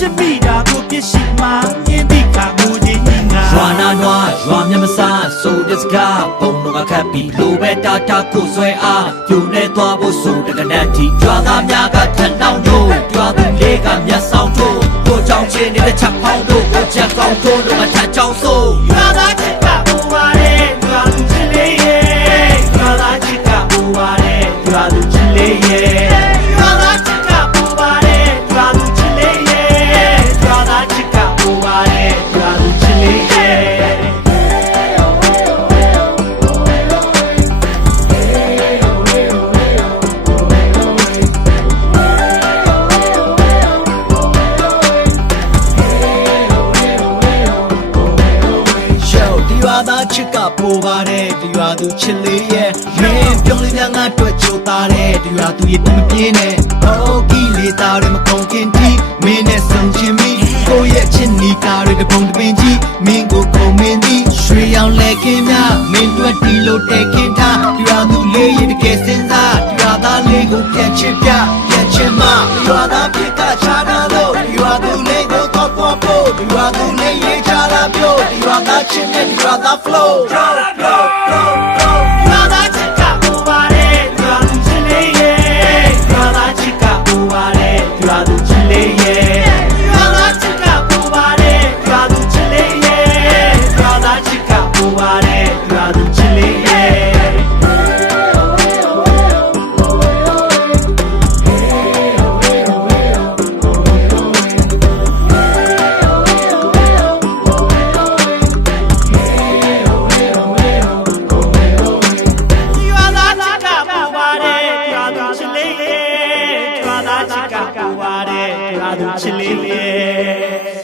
ချစ်မိတာကိုပြစ်ရှိမှာရင်းပြီးခါငိုခြင်းကြီးငါရွာနာနွားရွာမျက်မစားဆိုတဲ့စကားပုံတော့ကခတ်ပြီးလိုပဲတာတာကိုဆွဲအားပြုံနေသွားဖို့ဆိုတကနတ်တီကြွာသားများကထန်တောင်းတို့ကြွာသူလေးကမျက်ဆောင်တို့ကိုကြောင်ချင်းနေတဲ့ချက်ဖောင်းတို့ကိုချက်ကောင်းတို့တို့မှချက်ကြောင်ဆိုရွာသားချင်း ချစ်ကပိုပါတယ်ဒီရွာသူချစ်လေးရဲ့မင်းပြုံးလေးများငါတွေ့ချိုသားတယ်ဒီရွာသူရဲ့တမပြေးနဲ့ဟောကီလေးသားတွေမကုန်ခင်တီမင်းနဲ့ဆုံချင်းမီကိုရဲ့ချစ်နီကားတွေတပုံတပင်ကြီးမင်းကိုခုံမင်းသည်ရွှေရောင်လက်ခင်းများမင်းတွေ့တီလို့တဲ့ခင်ထားဒီရွာသူလေးရဲ့တကယ်စင်စားဒီရွာသားလေးကိုပြန်ချစ်ပြပြန်ချစ်မဒီရွာသား ဒီရွာသားချစ်နဲ့ဒီရွာသား flow flow flow flow flow သားချစ်ကပူပါတယ်ဒါသူချစ်လေးရဲ့